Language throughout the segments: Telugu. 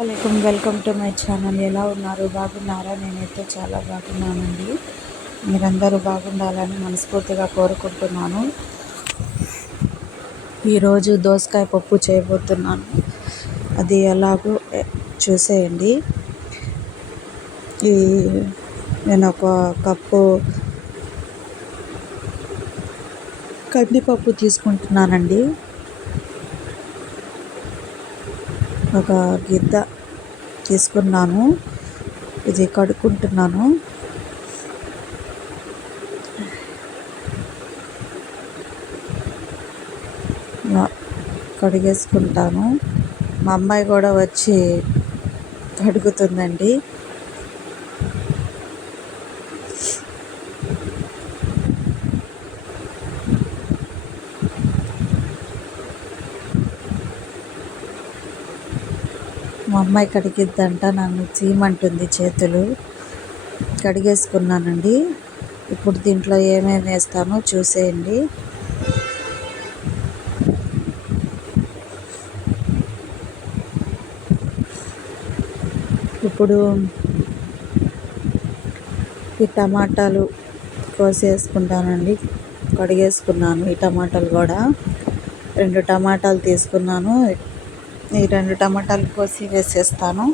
Welcome to my channel. ఎలా ఉన్నారు? బాగున్నారా? నేనైతే చాలా బాగున్నానండి. మీరందరూ బాగుండాలని మనస్ఫూర్తిగా కోరుకుంటున్నాను. ఈరోజు దోసకాయ పప్పు చేయబోతున్నాను. అది ఎలాగో చూసేయండి. నేను ఒక కప్పు కందిపప్పు తీసుకుంటున్నానండి. ఒక గిద్ద తీసుకున్నాను. ఇది కడుక్కుంటున్నాను. కడిగేసుకుంటాను. మా అమ్మాయి కూడా వచ్చి కడుగుతుందండి. మా అమ్మాయి కడిగిద్దంట, నన్ను చీమంటుంది చేతులు. కడిగేసుకున్నానండి. ఇప్పుడు దీంట్లో ఏమేమి వేస్తానో చూసేయండి. ఇప్పుడు ఈ టమాటాలు కోసేసుకుంటానండి. కడిగేసుకున్నాను. ఈ టమాటాలు కూడా 2 టమాటాలు తీసుకున్నాను. ఈ 2 టమాటాలు కోసి వేసేస్తాను.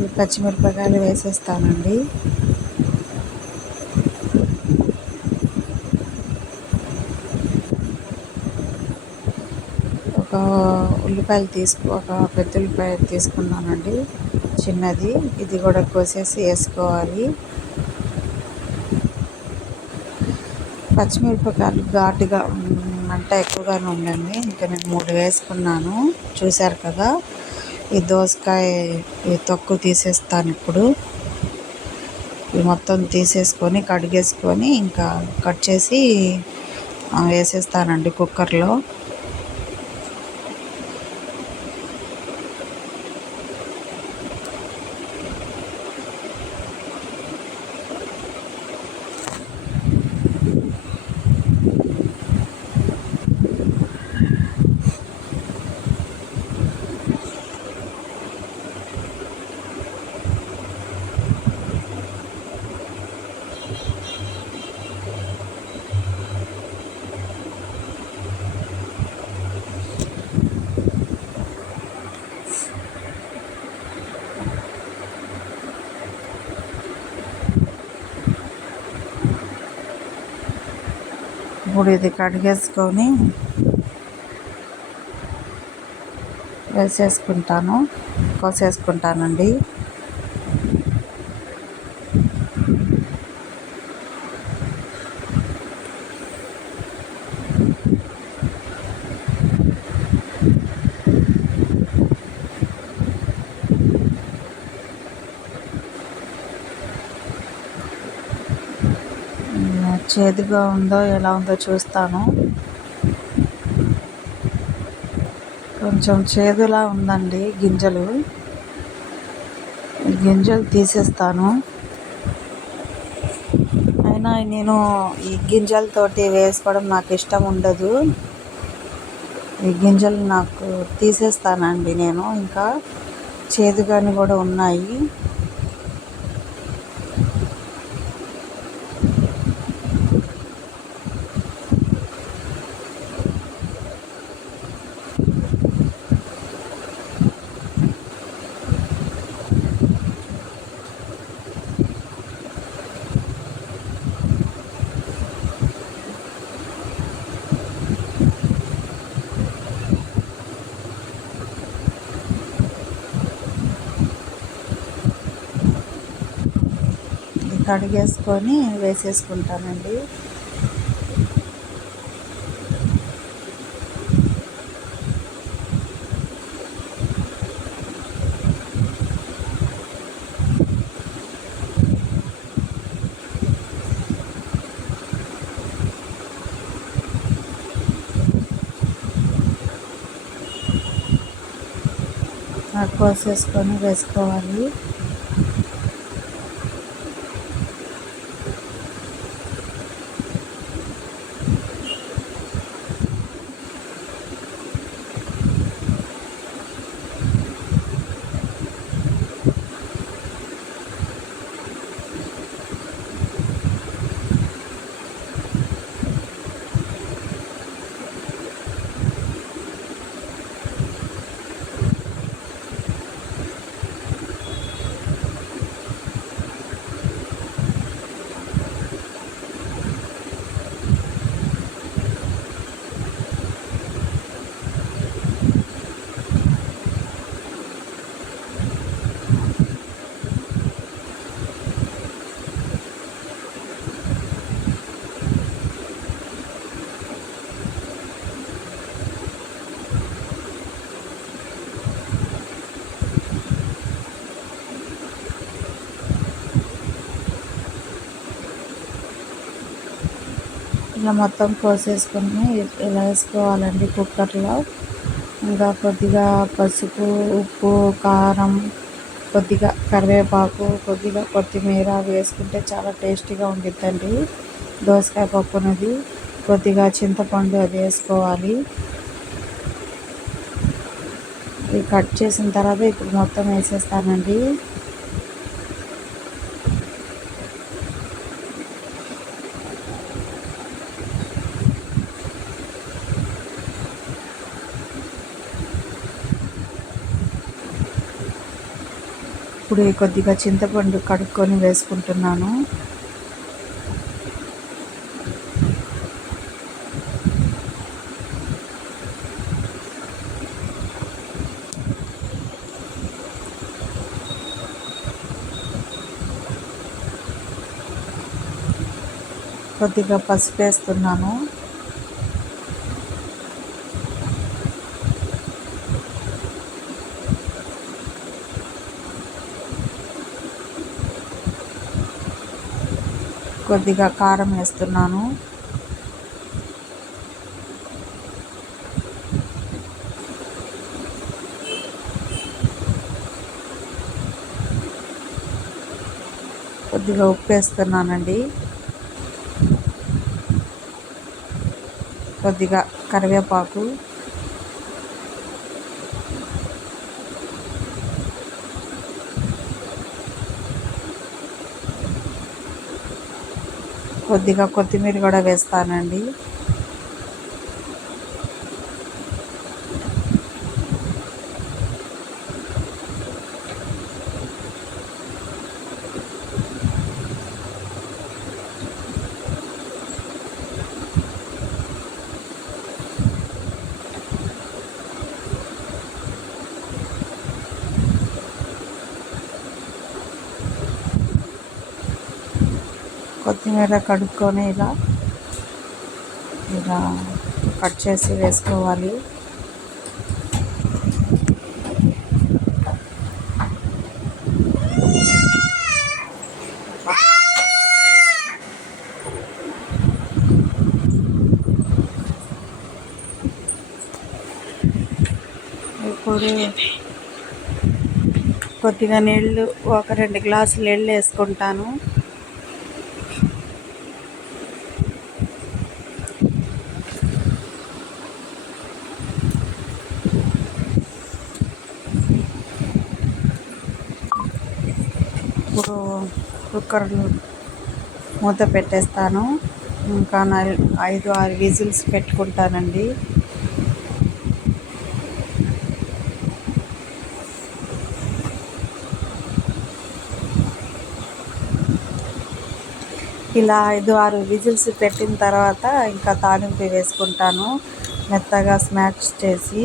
ఈ పచ్చిమిరపకాయలు వేసేస్తానండి. ఒక పెద్ద ఉల్లిపాయ తీసుకున్నానండి, చిన్నది. ఇది కూడా కోసేసి వేసుకోవాలి. పచ్చిమిరపకాయలు ఘాటుగా అంటే ఎక్కువగానే ఉండండి. ఇంకా నేను 3 వేసుకున్నాను. చూశారు కదా. ఈ దోసకాయ ఈ తొక్కు తీసేస్తాను. ఇప్పుడు ఇది మొత్తం తీసేసుకొని కడిగేసుకొని ఇంకా కట్ చేసి వేసేస్తానండి కుక్కర్లో. ఇప్పుడు ఇది కడిగేసుకొని కోసేసుకుంటానండి. చేదుగా ఉందో ఎలా ఉందో చూస్తాను. కొంచెం చేదులా ఉందండి. గింజలు తీసేస్తాను. అయినా నేను ఈ గింజలతోటి వేసుకోవడం నాకు ఇష్టం ఉండదు. ఈ గింజలు నాకు తీసేస్తానండి నేను. ఇంకా చేదుగాని కూడా ఉన్నాయి. కడిగేసుకొని వేసేసుకుంటానండి. కోసేసుకొని వేసుకోవాలి. ఇలా మొత్తం కోసేసుకొని ఇలా వేసుకోవాలండి కుక్కర్లో. ఇంకా కొద్దిగా పసుపు, ఉప్పు, కారం, కొద్దిగా కరివేపాకు, కొద్దిగా కొత్తిమీర వేసుకుంటే చాలా టేస్టీగా ఉండిద్దండి దోసకాయ పప్పు అనేది. కొద్దిగా చింతపండు అది వేసుకోవాలి. ఇది కట్ చేసిన తర్వాత ఇప్పుడు మొత్తం వేసేస్తానండి. ఇప్పుడు కొద్దిగా చింతపండు కడుక్కొని వేసుకుంటున్నాను. కొద్దిగా పసుపు వేస్తున్నాను. కొద్దిగా కారం వేస్తున్నాను. కొద్దిగా ఉప్పు వేస్తున్నానండి. కొద్దిగా కరివేపాకు, కొద్దిగా కొత్తిమీర కూడా వేస్తానండి. కొత్తిమీర కడుక్కొని ఇలా ఇలా కట్ చేసి వేసుకోవాలి. ఇప్పుడు కొద్దిగా నీళ్ళు, ఒక 2 గ్లాసులు నీళ్ళు వేసుకుంటాను. ఇప్పుడు కుక్కర్ మూత పెట్టేస్తాను. ఇంకా 5-6 విజిల్స్ పెట్టుకుంటానండి. ఇలా 5-6 విజిల్స్ పెట్టిన తర్వాత ఇంకా తాలింపు వేసుకుంటాను మెత్తగా స్మాష్ చేసి.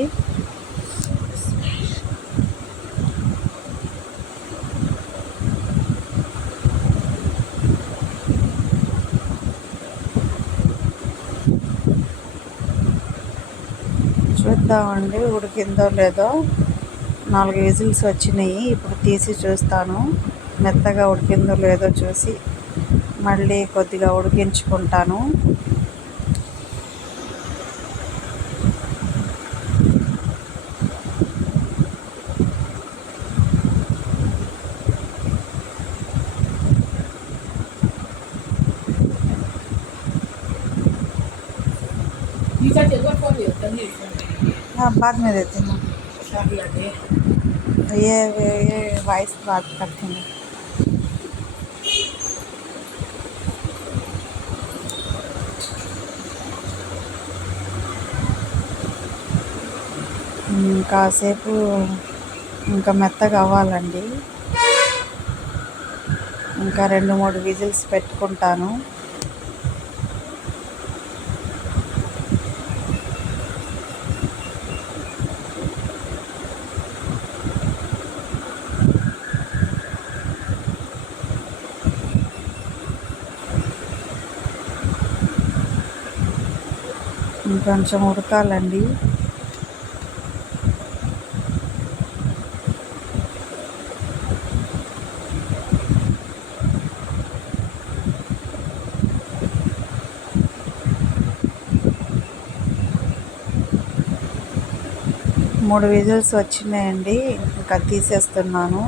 చూద్దామండి ఉడికిందో లేదో. 4 విజిల్స్ వచ్చినాయి. ఇప్పుడు తీసి చూస్తాను మెత్తగా ఉడికిందో లేదో చూసి మళ్ళీ కొద్దిగా ఉడికించుకుంటాను. हाँ बाद में देती हूँ, ये वॉइस बात करते हैं. కాసేపు ఇంకా మెత్తగా అవ్వాలండి. ఇంకా 2-3 విజిల్స్ పెట్టుకుంటాను. ఇంకొంచెం ఉడకాలండి. 3 విజిల్స్ వచ్చినాయండి. ఇంకా తీసేస్తున్నాను.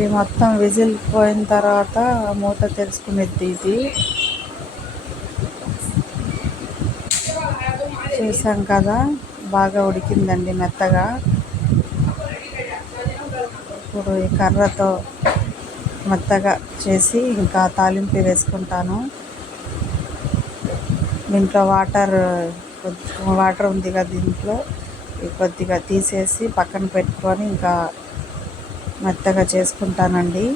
ఇది మొత్తం విజిల్ పోయిన తర్వాత మూత తెరుచుకునేది. ఇది చూసాం కదా, బాగా ఉడికిందండి మెత్తగా. ఇప్పుడు ఈ కర్రతో మెత్తగా చేసి ఇంకా తాలింపు వేసుకుంటాను. దీంట్లో వాటర్ ఉంది కదా, దీంట్లో కొద్దిగా తీసేసి పక్కన పెట్టుకొని ఇంకా మెత్తగా చేసుకుంటానండి.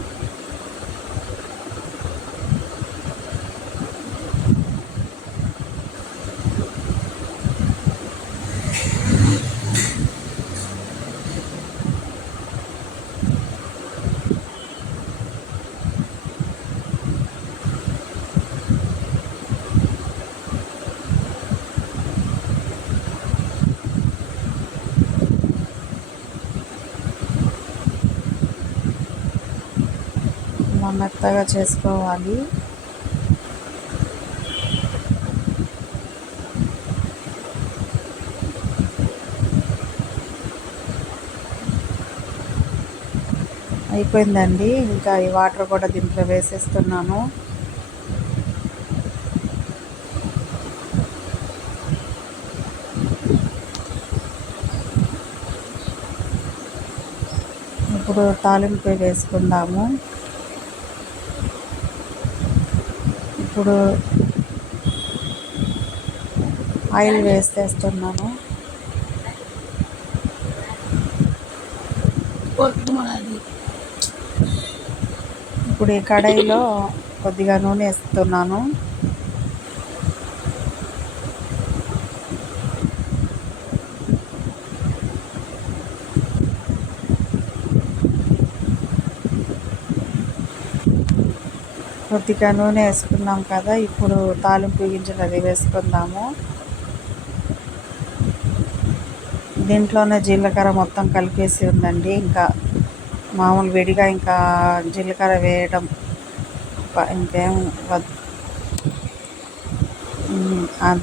మెత్తగా చేసుకోవాలి. అయిపోయిందండి. ఇంకా ఈ వాటర్ కూడా దీంట్లో వేసేస్తున్నాను. ఇప్పుడు తాలింపు వేసుకుందాము. ఇప్పుడు ఆయిల్ వేసేస్తున్నాను. ఇప్పుడు ఈ కడాయిలో కొద్దిగా నూనె వేస్తున్నాను. కొద్దిగా నూనె వేసుకున్నాం కదా, ఇప్పుడు తాలింపు గింజలు అది వేసుకుందాము. దీంట్లోనే జీలకర్ర మొత్తం కలిపేసి ఉందండి. ఇంకా మామూలు విడిగా ఇంకా జీలకర్ర వేయడం ఇంకేం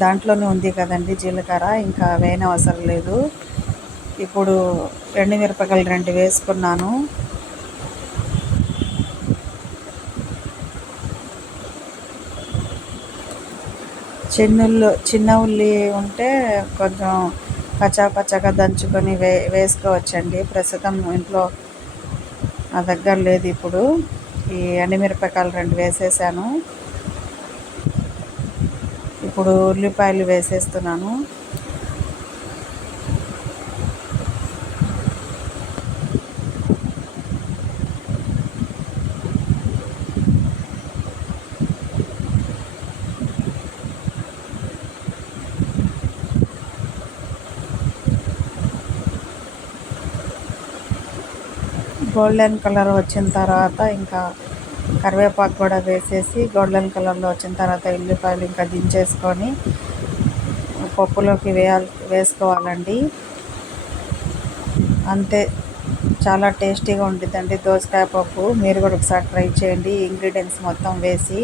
దాంట్లోనే ఉంది కదండి జీలకర్ర, ఇంకా వేయనవసరం లేదు. ఇప్పుడు ఎండుమిరపకాయలు 2 వేసుకున్నాను. చిన్న ఉల్లి ఉంటే కొంచెం పచ్చగా దంచుకొని వేసుకోవచ్చండి. ప్రస్తుతం ఇంట్లో నా దగ్గర లేదు. ఇప్పుడు ఈ ఎండుమిరపకాయలు 2 వేసేసాను. ఇప్పుడు ఉల్లిపాయలు వేసేస్తున్నాను. గోల్డెన్ కలర్ వచ్చిన తర్వాత ఇంకా కరివేపాకు కూడా వేసేసి గోల్డెన్ కలర్లో వచ్చిన తర్వాత ఉల్లిపాయలు ఇంకా దించేసుకొని పప్పులోకి వేసుకోవాలండి. అంతే, చాలా టేస్టీగా ఉంటుందండి దోసకాయ పప్పు. మీరు కూడా ఒకసారి ట్రై చేయండి ఇంగ్రీడియంట్స్ మొత్తం వేసి.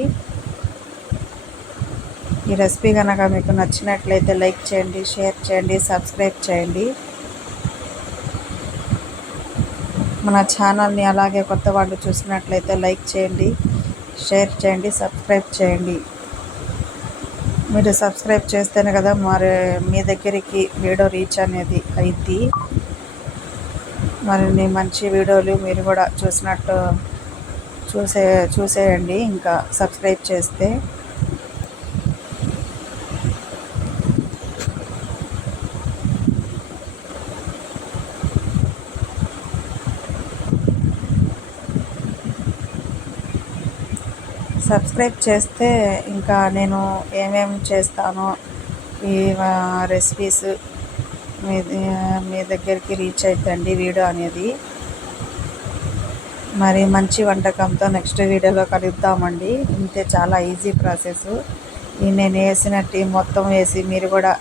ఈ రెసిపీ కనుక మీకు నచ్చినట్లయితే లైక్ చేయండి, షేర్ చేయండి, సబ్స్క్రైబ్ చేయండి. మన ఛానల్ని అలాగే కొత్త వాళ్ళు చూసినట్లయితే లైక్ చేయండి, షేర్ చేయండి, సబ్స్క్రైబ్ చేయండి. మీరు సబ్స్క్రైబ్ చేస్తేనే కదా మరి మీ దగ్గరికి వీడియో రీచ్ అనేది అయింది. మరిన్ని మంచి వీడియోలు మీరు కూడా చూసినట్టు చూసేయండి. ఇంకా సబ్స్క్రైబ్ చేస్తే ఇంకా నేను ఏమేమి చేస్తానో ఈ రెసిపీస్ మీ మీ దగ్గరికి రీచ్ అవుతుందండి వీడియో అనేది. మరి మంచి వంటకంతో నెక్స్ట్ వీడియోలో కలుద్దామండి. ఇంతే, చాలా ఈజీ ప్రాసెస్. నేను వేసిన టీ మొత్తం వేసి మీరు కూడా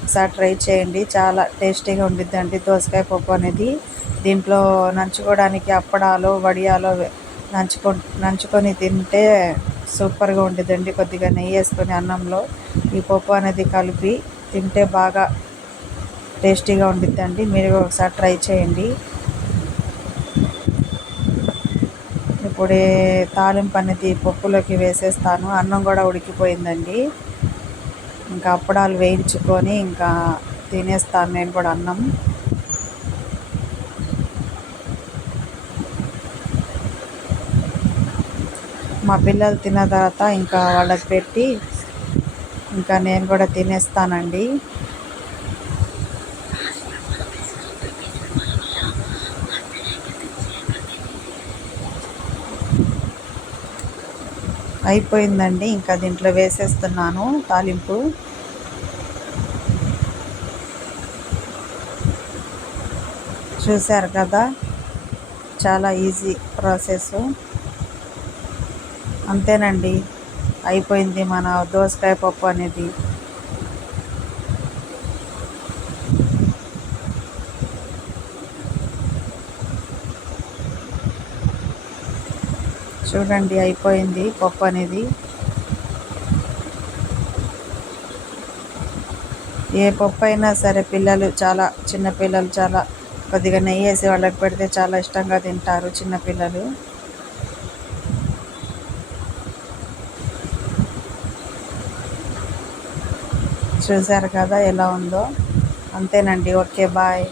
ఒకసారి ట్రై చేయండి. చాలా టేస్టీగా ఉండిద్దండి దోసకాయ పప్పు అనేది. దీంట్లో నంచుకోవడానికి అప్పడాలు, వడియాలు నంచుకొని తింటే సూపర్గా ఉండిద్దండి. కొద్దిగా నెయ్యి వేసుకొని అన్నంలో ఈ పప్పు అనేది కలిపి తింటే బాగా టేస్టీగా ఉండిద్దండి. మీరు ఒకసారి ట్రై చేయండి. ఇప్పుడు తాలింపు అనేది పప్పులోకి వేసేస్తాను. అన్నం కూడా ఉడికిపోయిందండి. ఇంకా అప్పడాలు వేయించుకొని ఇంకా తినేస్తాను నేను కూడా అన్నం. మా పిల్లలు తిన్న తర్వాత ఇంకా వాళ్ళకి పెట్టి ఇంకా నేను కూడా తినేస్తానండి. అయిపోయిందండి. ఇంకా దీంట్లో వేసేస్తున్నాను తాలింపు. చూశారు కదా, చాలా ఈజీ ప్రాసెస్. అంతేనండి, అయిపోయింది మన దోసకాయ పప్పు అనేది. చూడండి, అయిపోయింది పప్పు అనేది. ఏ పప్పు అయినా సరే పిల్లలు చిన్నపిల్లలు చాలా కొద్దిగా నెయ్యి వేసి వాళ్ళకి పెడితే చాలా ఇష్టంగా తింటారు చిన్నపిల్లలు. చూశారు కదా ఎలా ఉందో. అంతేనండి. Okay, bye.